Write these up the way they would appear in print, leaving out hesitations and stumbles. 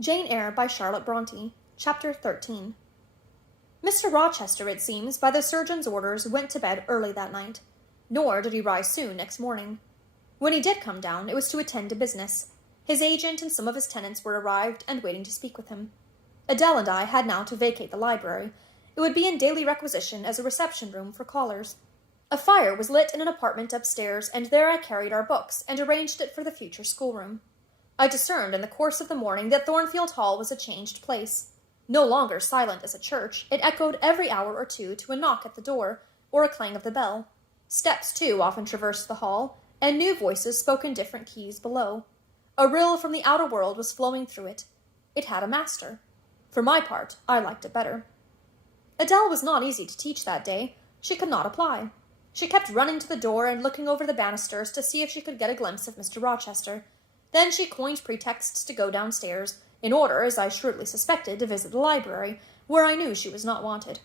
Jane Eyre by Charlotte Bronte, Chapter 13. Mr. Rochester, it seems, by the surgeon's orders, went to bed early that night, nor did he rise soon next morning. When he did come down, it was to attend to business. His agent and some of his tenants were arrived and waiting to speak with him. Adele and I had now to vacate the library. It would be in daily requisition as a reception room for callers. A fire was lit in an apartment upstairs, and there I carried our books and arranged it for the future schoolroom. I discerned in the course of the morning that Thornfield Hall was a changed place. No longer silent as a church, it echoed every hour or two to a knock at the door, or a clang of the bell. Steps, too, often traversed the hall, and new voices spoke in different keys below. A rill from the outer world was flowing through it. It had a master. For my part, I liked it better. Adele was not easy to teach that day. She could not apply. She kept running to the door and looking over the banisters to see if she could get a glimpse of Mr. Rochester. Then she coined pretexts to go downstairs, in order, as I shrewdly suspected, to visit the library, where I knew she was not wanted.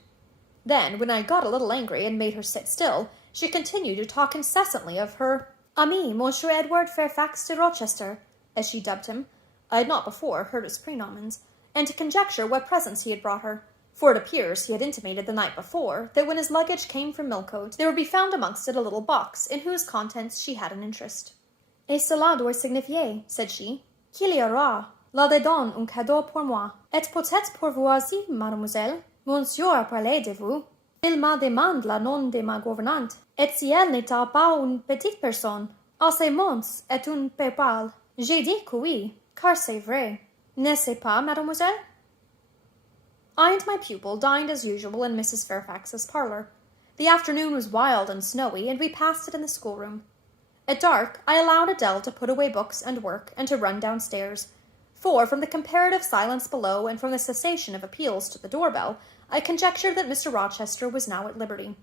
Then, when I got a little angry and made her sit still, she continued to talk incessantly of her ami, Monsieur Edward Fairfax de Rochester, as she dubbed him. I had not before heard his prenomens, and to conjecture what presents he had brought her, for it appears he had intimated the night before that when his luggage came from Millcote, there would be found amongst it a little box, in whose contents she had an interest. Et cela doit signifier, said she, qu'il y aura là-dedans un cadeau pour moi, et peut-être pour vous aussi, mademoiselle. Monsieur a parlé de vous. Il m'a demandé la nom de ma gouvernante, et si elle n'était pas une petite personne, assez mince et une pépale. J'ai dit que oui, car c'est vrai. N'est-ce pas, mademoiselle? I and my pupil dined as usual in Mrs. Fairfax's parlour. The afternoon was wild and snowy, and we passed it in the schoolroom. At dark, I allowed Adele to put away books and work, and to run downstairs, for from the comparative silence below and from the cessation of appeals to the doorbell, I conjectured that Mr. Rochester was now at liberty.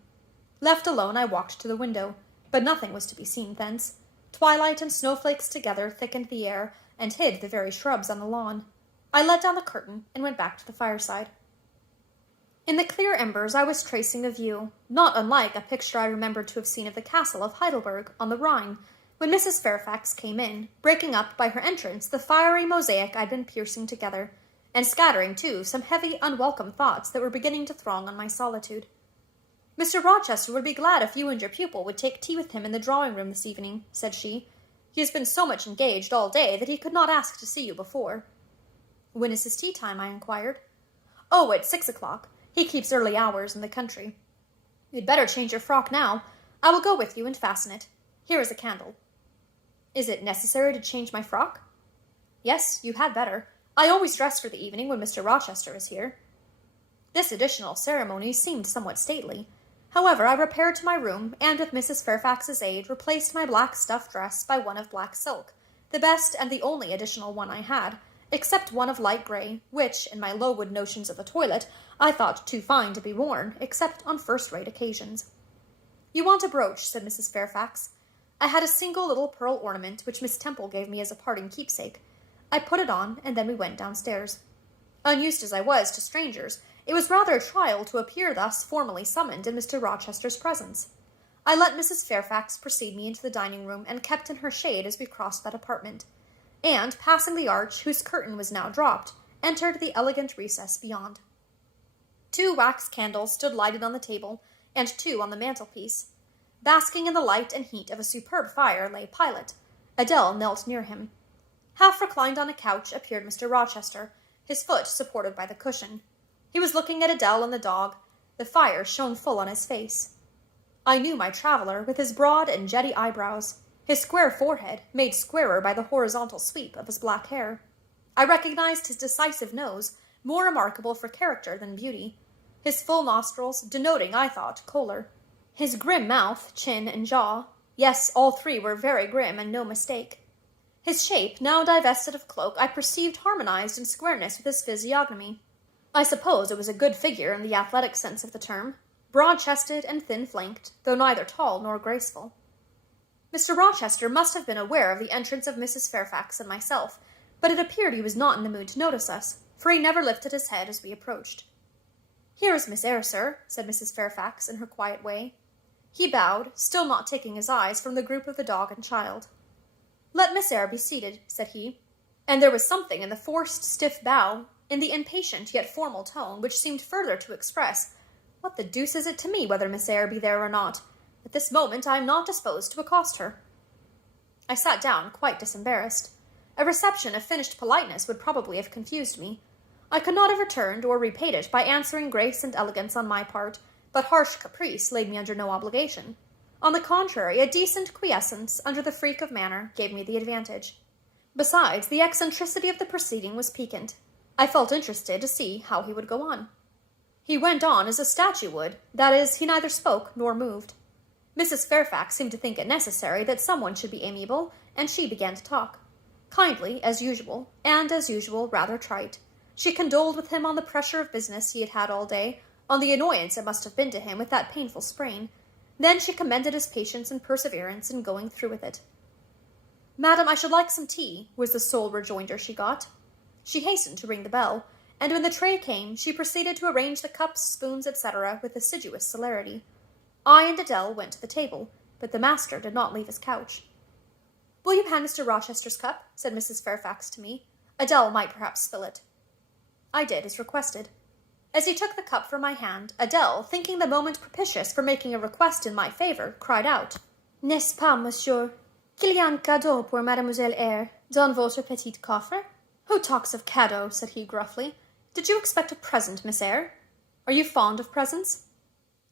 Left alone, I walked to the window, but nothing was to be seen thence. Twilight and snowflakes together thickened the air, and hid the very shrubs on the lawn. I let down the curtain, and went back to the fireside. In the clear embers I was tracing a view, not unlike a picture I remembered to have seen of the castle of Heidelberg on the Rhine, when Mrs. Fairfax came in, breaking up by her entrance the fiery mosaic I'd been piercing together, and scattering, too, some heavy, unwelcome thoughts that were beginning to throng on my solitude. Mr. Rochester would be glad if you and your pupil would take tea with him in the drawing-room this evening, said she. He has been so much engaged all day that he could not ask to see you before. When is his tea time? I inquired. Oh, at 6 o'clock. He keeps early hours in the country. You'd better change your frock now. I will go with you and fasten it. Here is a candle. Is it necessary to change my frock? Yes, you had better. I always dress for the evening when Mr. Rochester is here. This additional ceremony seemed somewhat stately. However, I repaired to my room, and with Mrs. Fairfax's aid replaced my black stuff dress by one of black silk, the best and the only additional one I had, except one of light grey, which, in my Lowood notions of the toilet, I thought too fine to be worn, except on first-rate occasions. You want a brooch, said Mrs. Fairfax. I had a single little pearl ornament, which Miss Temple gave me as a parting keepsake. I put it on, and then we went downstairs. Unused as I was to strangers, it was rather a trial to appear thus formally summoned in Mr. Rochester's presence. I let Mrs. Fairfax precede me into the dining-room, and kept in her shade as we crossed that apartment, and, passing the arch, whose curtain was now dropped, entered the elegant recess beyond. 2 wax candles stood lighted on the table, and 2 on the mantelpiece. Basking in the light and heat of a superb fire lay Pilot. Adele knelt near him. Half reclined on a couch appeared Mr. Rochester, his foot supported by the cushion. He was looking at Adele and the dog. The fire shone full on his face. I knew my traveller, with his broad and jetty eyebrows, his square forehead, made squarer by the horizontal sweep of his black hair. I recognized his decisive nose, more remarkable for character than beauty, his full nostrils, denoting, I thought, choler, his grim mouth, chin, and jaw. Yes, all 3 were very grim, and no mistake. His shape, now divested of cloak, I perceived harmonized in squareness with his physiognomy. I suppose it was a good figure in the athletic sense of the term, broad-chested and thin-flanked, though neither tall nor graceful. Mr. Rochester must have been aware of the entrance of Mrs. Fairfax and myself, but it appeared he was not in the mood to notice us, for he never lifted his head as we approached. Here is Miss Eyre, sir, said Mrs. Fairfax in her quiet way. He bowed, still not taking his eyes from the group of the dog and child. Let Miss Eyre be seated, said he. and there was something in the forced, stiff bow, in the impatient yet formal tone, which seemed further to express, "What the deuce is it to me whether Miss Eyre be there or not? At this moment I am not disposed to accost her." I sat down, quite disembarrassed. A reception of finished politeness would probably have confused me. I could not have returned or repaid it by answering grace and elegance on my part, but harsh caprice laid me under no obligation. On the contrary, a decent quiescence, under the freak of manner, gave me the advantage. Besides, the eccentricity of the proceeding was piquant. I felt interested to see how he would go on. He went on as a statue would, that is, he neither spoke nor moved. Mrs. Fairfax seemed to think it necessary that someone should be amiable, and she began to talk. Kindly, as usual, and as usual rather trite. She condoled with him on the pressure of business he had had all day, on the annoyance it must have been to him with that painful sprain. Then she commended his patience and perseverance in going through with it. "Madam, I should like some tea," was the sole rejoinder she got. She hastened to ring the bell, and when the tray came, she proceeded to arrange the cups, spoons, etc., with assiduous celerity. I and Adele went to the table, but the master did not leave his couch. "Will you hand Mr. Rochester's cup?" said Mrs. Fairfax to me. "Adele might perhaps spill it." I did as requested. As he took the cup from my hand, Adele, thinking the moment propitious for making a request in my favour, cried out, "N'est-ce pas, monsieur, qu'il y a un cadeau pour Mademoiselle Eyre dans votre petit coffre?" "Who talks of cadeau?" said he gruffly. "Did you expect a present, Miss Eyre? Are you fond of presents?"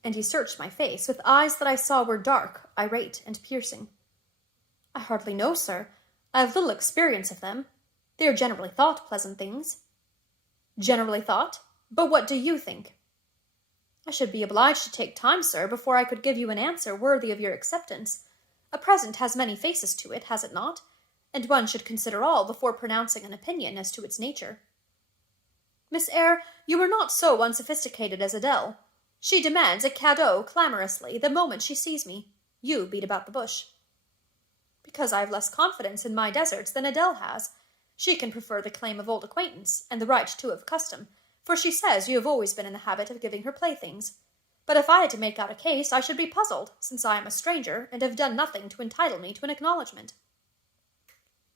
And he searched my face with eyes that I saw were dark, irate, and piercing. "I hardly know, sir. I have little experience of them. They are generally thought pleasant things." "Generally thought? But what do you think?" "I should be obliged to take time, sir, before I could give you an answer worthy of your acceptance. A present has many faces to it, has it not? And one should consider all before pronouncing an opinion as to its nature." "Miss Eyre, you are not so unsophisticated as Adele. She demands a cadeau clamorously the moment she sees me. You beat about the bush." "Because I have less confidence in my deserts than Adele has. She can prefer the claim of old acquaintance, and the right too of custom, for she says you have always been in the habit of giving her playthings. But if I had to make out a case, I should be puzzled, since I am a stranger, and have done nothing to entitle me to an acknowledgment."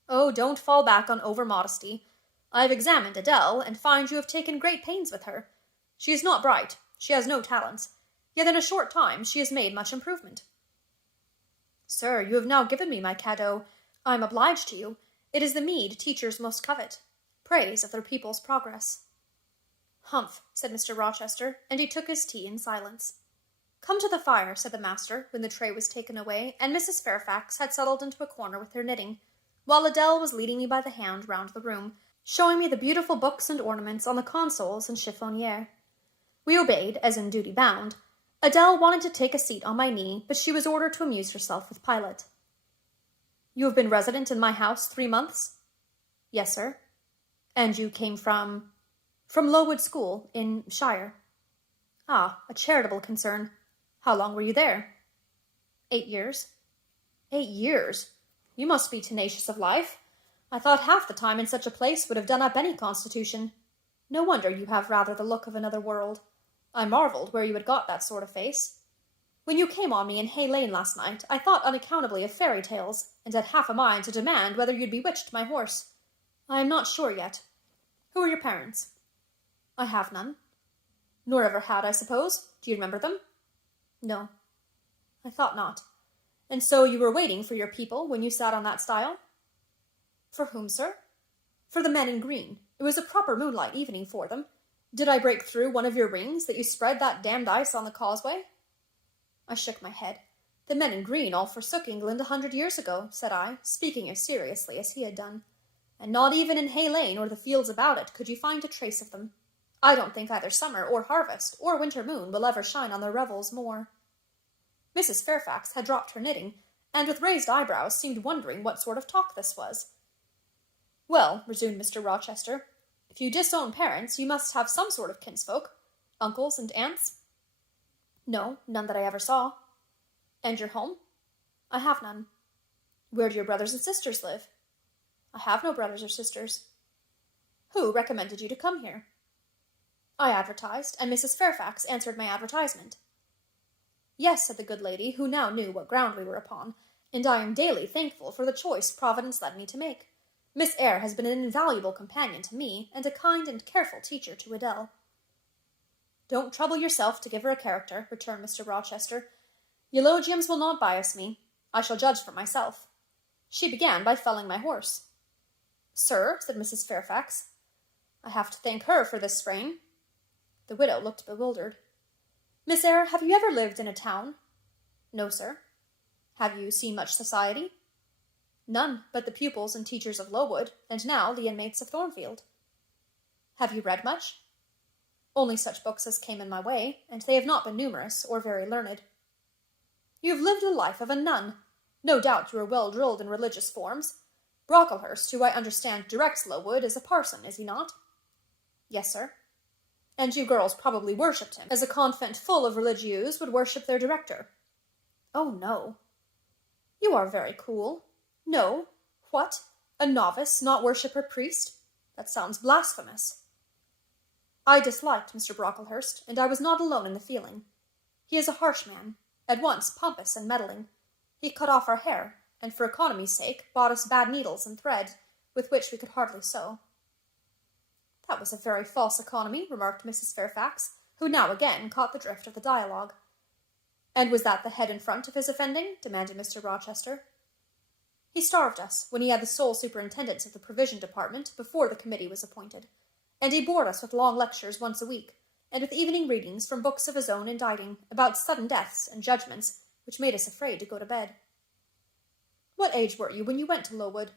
"Oh, don't fall back on over-modesty. I have examined Adele, and find you have taken great pains with her. She is not bright, she has no talents, yet in a short time she has made much improvement." "Sir, you have now given me my cadeau. I am obliged to you. It is the meed teachers most covet, praise of their pupils' progress." "Humph," said Mr. Rochester, and he took his tea in silence. "Come to the fire," said the master, when the tray was taken away, and Mrs. Fairfax had settled into a corner with her knitting, while Adele was leading me by the hand round the room, showing me the beautiful books and ornaments on the consoles and chiffoniere. We obeyed, as in duty bound. Adele wanted to take a seat on my knee, but she was ordered to amuse herself with Pilot. "You have been resident in my house 3 months?" "Yes, sir." "And you came from—" "From Lowood School, in shire." "Ah, a charitable concern. How long were you there?" 8 years. 8 years? You must be tenacious of life. I thought half the time in such a place would have done up any constitution. No wonder you have rather the look of another world. I marvelled where you had got that sort of face. When you came on me in Hay Lane last night, I thought unaccountably of fairy tales, and had half a mind to demand whether you'd bewitched my horse. I am not sure yet. Who are your parents?" "I have none." "Nor ever had, I suppose. Do you remember them?" "No." "I thought not. And so you were waiting for your people when you sat on that stile?" "For whom, sir?" "For the men in green. It was a proper moonlight evening for them. Did I break through one of your rings, that you spread that damned ice on the causeway?" I shook my head. "The men in green all forsook England 100 years ago," said I, speaking as seriously as he had done. "And not even in Hay Lane or the fields about it could you find a trace of them. I don't think either summer or harvest or winter moon will ever shine on their revels more." Mrs. Fairfax had dropped her knitting, and with raised eyebrows seemed wondering what sort of talk this was. "Well," resumed Mr. Rochester, "if you disown parents, you must have some sort of kinsfolk. Uncles and aunts?" "No, none that I ever saw." "And your home?" "I have none." "Where do your brothers and sisters live?" "I have no brothers or sisters." "Who recommended you to come here?" "I advertised, and Mrs. Fairfax answered my advertisement." "Yes," said the good lady, who now knew what ground we were upon, "and I am daily thankful for the choice Providence led me to make. Miss Eyre has been an invaluable companion to me, and a kind and careful teacher to Adele." "Don't trouble yourself to give her a character," returned Mr. Rochester. "Eulogiums will not bias me. I shall judge for myself. She began by felling my horse." "Sir," said Mrs. Fairfax, "I have to thank her for this sprain." The widow looked bewildered. "Miss Eyre, have you ever lived in a town?" "No, sir." "Have you seen much society?" "None but the pupils and teachers of Lowood, and now the inmates of Thornfield." "Have you read much?" "Only such books as came in my way, and they have not been numerous or very learned." "You have lived the life of a nun. No doubt you are well drilled in religious forms. Brocklehurst, who I understand directs Lowood, is a parson, is he not?" "Yes, sir." "And you girls probably worshipped him, as a convent full of religieuses would worship their director." "Oh, no." "You are very cool. No? What? A novice not worship her priest? That sounds blasphemous." "I disliked Mr. Brocklehurst, and I was not alone in the feeling. He is a harsh man, at once pompous and meddling. He cut off our hair, and for economy's sake bought us bad needles and thread, with which we could hardly sew." "That was a very false economy," remarked Mrs. Fairfax, who now again caught the drift of the dialogue. "And was that the head and front of his offending?" demanded Mr. Rochester. "He starved us, when he had the sole superintendence of the provision department before the committee was appointed, and he bored us with long lectures once a week, and with evening readings from books of his own inditing, about sudden deaths and judgments, which made us afraid to go to bed." "What age were you when you went to Lowood?"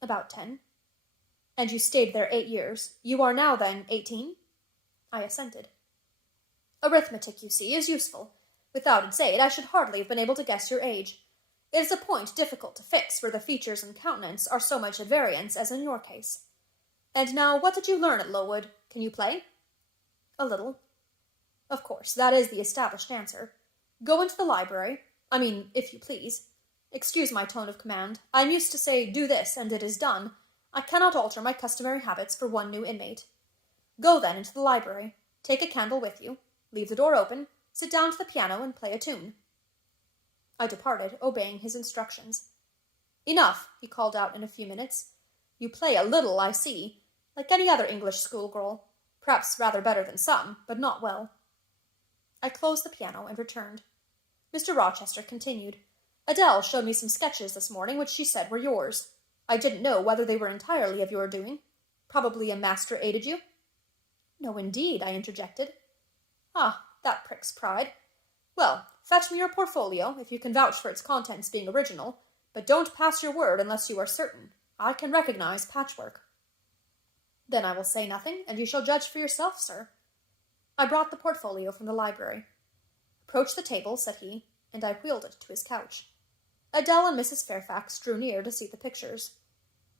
"About 10. "And you stayed there 8 years. You are now, then, 18? I assented. "Arithmetic, you see, is useful. Without its aid, I should hardly have been able to guess your age. It is a point difficult to fix where the features and countenance are so much at variance as in your case. And now, what did you learn at Lowood? Can you play?" "A little." "Of course, that is the established answer. Go into the library. I mean, if you please. Excuse my tone of command. I am used to say, 'Do this,' and it is done. I cannot alter my customary habits for one new inmate. Go, then, into the library. Take a candle with you. Leave the door open. Sit down to the piano and play a tune." I departed, obeying his instructions. "Enough," he called out in a few minutes. "You play a little, I see, like any other English schoolgirl. Perhaps rather better than some, but not well." I closed the piano and returned. Mr. Rochester continued. "Adele showed me some sketches this morning which she said were yours. I didn't know whether they were entirely of your doing. Probably a master aided you?" "No, indeed," I interjected. "Ah, that pricks pride. Well, fetch me your portfolio, if you can vouch for its contents being original, but don't pass your word unless you are certain. I can recognize patchwork." "Then I will say nothing, and you shall judge for yourself, sir." I brought the portfolio from the library. "Approach the table," said he, and I wheeled it to his couch. Adele and Mrs. Fairfax drew near to see the pictures.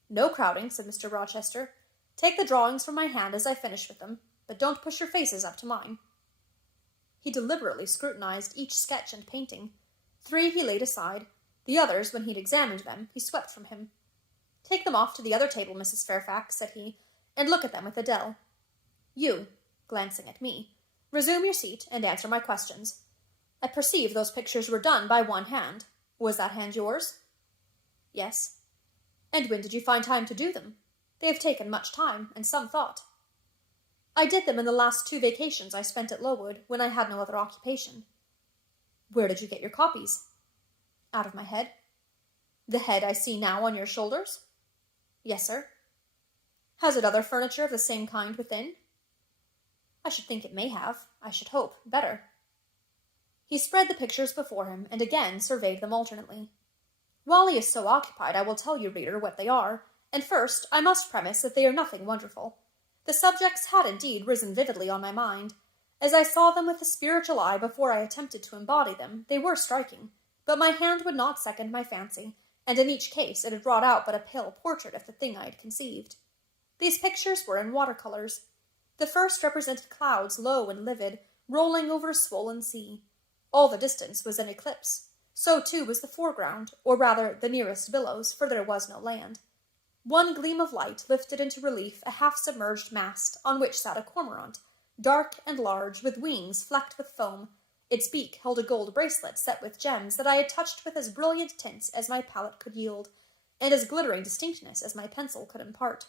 "No crowding," said Mr. Rochester. "Take the drawings from my hand as I finish with them, but don't push your faces up to mine." He deliberately scrutinized each sketch and painting. 3 he laid aside. The others, when he'd examined them, he swept from him. "Take them off to the other table, Mrs. Fairfax," said he, "and look at them with Adele. You," glancing at me, "resume your seat and answer my questions. I perceive those pictures were done by one hand. Was that hand yours?" "Yes." "And when did you find time to do them? They have taken much time, and some thought." "I did them in the last 2 vacations I spent at Lowood, when I had no other occupation." "Where did you get your copies?" "Out of my head." "The head I see now on your shoulders?" "Yes, sir." "Has it other furniture of the same kind within?" "I should think it may have. I should hope, better." He spread the pictures before him, and again surveyed them alternately. While he is so occupied, I will tell you, reader, what they are, and first I must premise that they are nothing wonderful. The subjects had indeed risen vividly on my mind. As I saw them with a spiritual eye before I attempted to embody them, they were striking, but my hand would not second my fancy, and in each case it had brought out but a pale portrait of the thing I had conceived. These pictures were in watercolors. The first represented clouds low and livid, rolling over a swollen sea. All the distance was in eclipse. So too was the foreground, or rather the nearest billows, for there was no land. One gleam of light lifted into relief a half-submerged mast, on which sat a cormorant, dark and large, with wings flecked with foam. Its beak held a gold bracelet set with gems that I had touched with as brilliant tints as my palette could yield, and as glittering distinctness as my pencil could impart.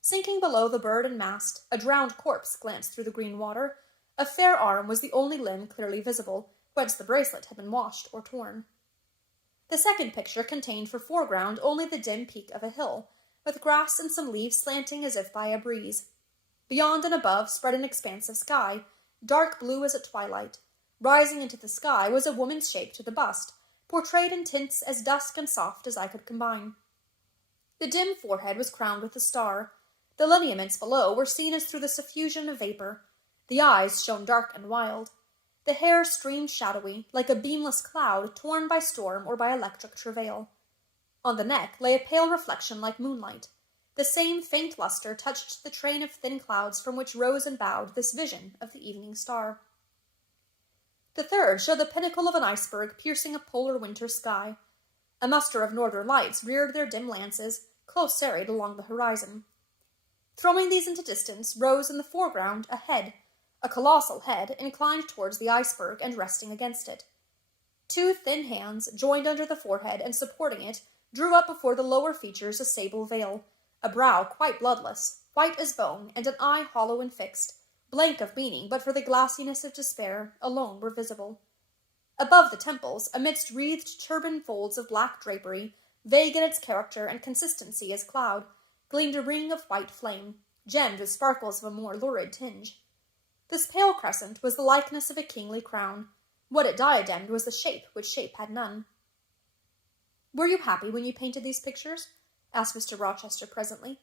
Sinking below the bird and mast, a drowned corpse glanced through the green water. A fair arm was the only limb clearly visible, whence the bracelet had been washed or torn. The second picture contained for foreground only the dim peak of a hill, with grass and some leaves slanting as if by a breeze. Beyond and above spread an expanse of sky, dark blue as at twilight. Rising into the sky was a woman's shape to the bust, portrayed in tints as dusk and soft as I could combine. The dim forehead was crowned with a star. The lineaments below were seen as through the suffusion of vapor. The eyes shone dark and wild. The hair streamed shadowy, like a beamless cloud torn by storm or by electric travail. On the neck lay a pale reflection like moonlight. The same faint luster touched the train of thin clouds from which rose and bowed this vision of the evening star. The third showed the pinnacle of an iceberg piercing a polar winter sky. A muster of northern lights reared their dim lances, close serried along the horizon. Throwing these into distance rose in the foreground a head, a colossal head inclined towards the iceberg and resting against it. Two thin hands, joined under the forehead and supporting it, drew up before the lower features a sable veil, a brow quite bloodless, white as bone, and an eye hollow and fixed, blank of meaning, but for the glassiness of despair, alone were visible. Above the temples, amidst wreathed turban folds of black drapery, vague in its character and consistency as cloud, gleamed a ring of white flame, gemmed with sparkles of a more lurid tinge. This pale crescent was the likeness of a kingly crown. What it diademed was the shape which shape had none. "Were you happy when you painted these pictures?" asked Mr. Rochester presently.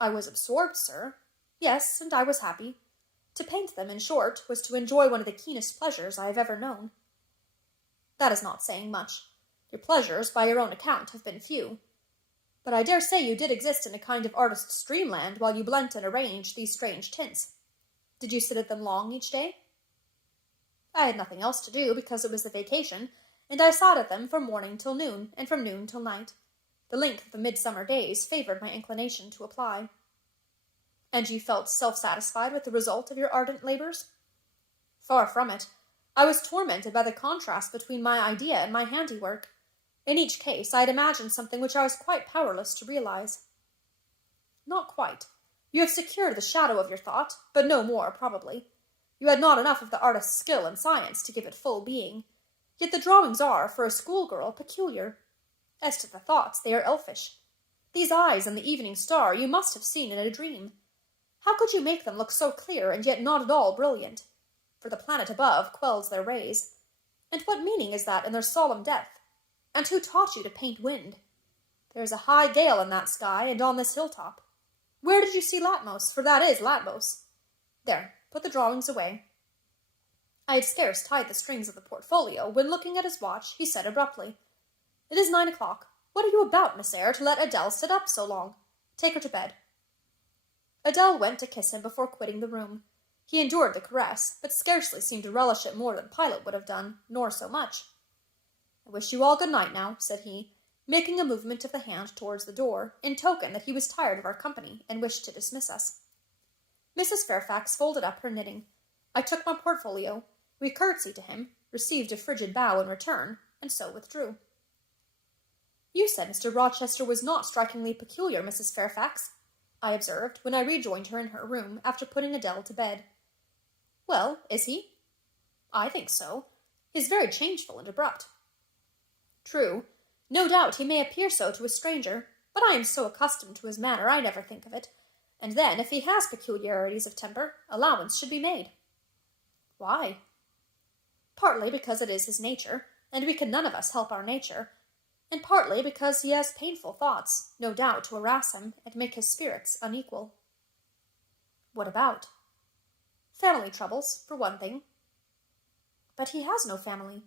"I was absorbed, sir. Yes, and I was happy. To paint them, in short, was to enjoy one of the keenest pleasures I have ever known." "That is not saying much. Your pleasures, by your own account, have been few. But I dare say you did exist in a kind of artist's dreamland while you blent and arranged these strange tints. Did you sit at them long each day?" "I had nothing else to do, because it was the vacation, and I sat at them from morning till noon, and from noon till night. The length of the midsummer days favored my inclination to apply." "And you felt self-satisfied with the result of your ardent labors?" "Far from it. I was tormented by the contrast between my idea and my handiwork. In each case I had imagined something which I was quite powerless to realize." "Not quite. You have secured the shadow of your thought, but no more, probably. You had not enough of the artist's skill and science to give it full being. Yet the drawings are, for a schoolgirl, peculiar. As to the thoughts, they are elfish. These eyes and the evening star you must have seen in a dream. How could you make them look so clear and yet not at all brilliant? For the planet above quells their rays. And what meaning is that in their solemn depth? And who taught you to paint wind? There is a high gale in that sky and on this hilltop. Where did you see Latmos? For that is Latmos. There, put the drawings away." I had scarce tied the strings of the portfolio when, looking at his watch, he said abruptly, "It is 9 o'clock. What are you about, Miss Eyre, to let Adele sit up so long? Take her to bed." Adele went to kiss him before quitting the room. He endured the caress, but scarcely seemed to relish it more than Pilate would have done, nor so much. "I wish you all good night now," said he, making a movement of the hand towards the door, in token that he was tired of our company and wished to dismiss us. Mrs. Fairfax folded up her knitting. I took my portfolio. We curtsied to him, received a frigid bow in return, and so withdrew. "You said Mr. Rochester was not strikingly peculiar, Mrs. Fairfax," I observed, when I rejoined her in her room, after putting Adele to bed. "Well, is he?" "I think so. He is very changeful and abrupt." "True. No doubt he may appear so to a stranger, but I am so accustomed to his manner I never think of it. And then, if he has peculiarities of temper, allowance should be made." "Why?" "Partly because it is his nature, and we can none of us help our nature, and partly because he has painful thoughts, no doubt to harass him and make his spirits unequal." "What about?" "Family troubles, for one thing." "But he has no family."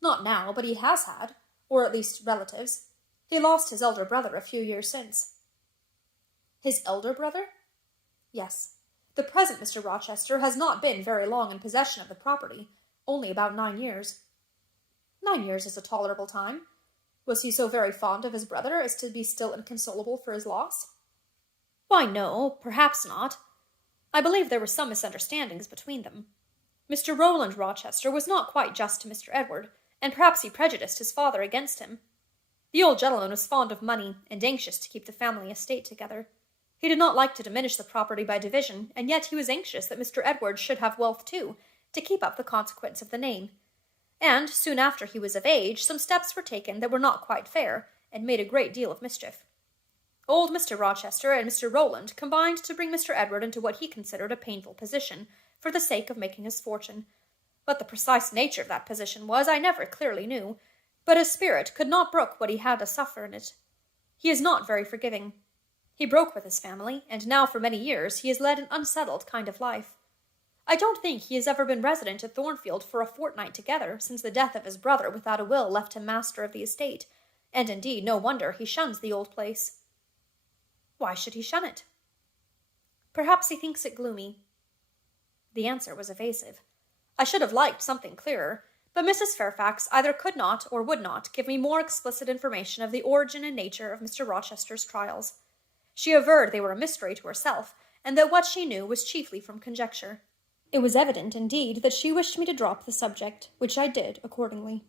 "Not now, but he has had, or at least relatives. He lost his elder brother a few years since." "His elder brother?" "Yes. The present Mr. Rochester has not been very long in possession of the property, only about 9 years. 9 years is a tolerable time. Was he so very fond of his brother as to be still inconsolable for his loss?" "Why, no, perhaps not. I believe there were some misunderstandings between them. Mr. Rowland Rochester was not quite just to Mr. Edward, and perhaps he prejudiced his father against him. The old gentleman was fond of money, and anxious to keep the family estate together. He did not like to diminish the property by division, and yet he was anxious that Mr. Edward should have wealth too, to keep up the consequence of the name. And, soon after he was of age, some steps were taken that were not quite fair, and made a great deal of mischief. Old Mr. Rochester and Mr. Rowland combined to bring Mr. Edward into what he considered a painful position, for the sake of making his fortune. What the precise nature of that position was, I never clearly knew, but his spirit could not brook what he had to suffer in it. He is not very forgiving. He broke with his family, and now for many years he has led an unsettled kind of life. I don't think he has ever been resident at Thornfield for a fortnight together since the death of his brother without a will left him master of the estate, and indeed no wonder he shuns the old place. Why should he shun it? Perhaps he thinks it gloomy. The answer was evasive. I should have liked something clearer, but Mrs. Fairfax either could not or would not give me more explicit information of the origin and nature of Mr. Rochester's trials. She averred they were a mystery to herself, and that what she knew was chiefly from conjecture. It was evident, indeed, that she wished me to drop the subject, which I did accordingly.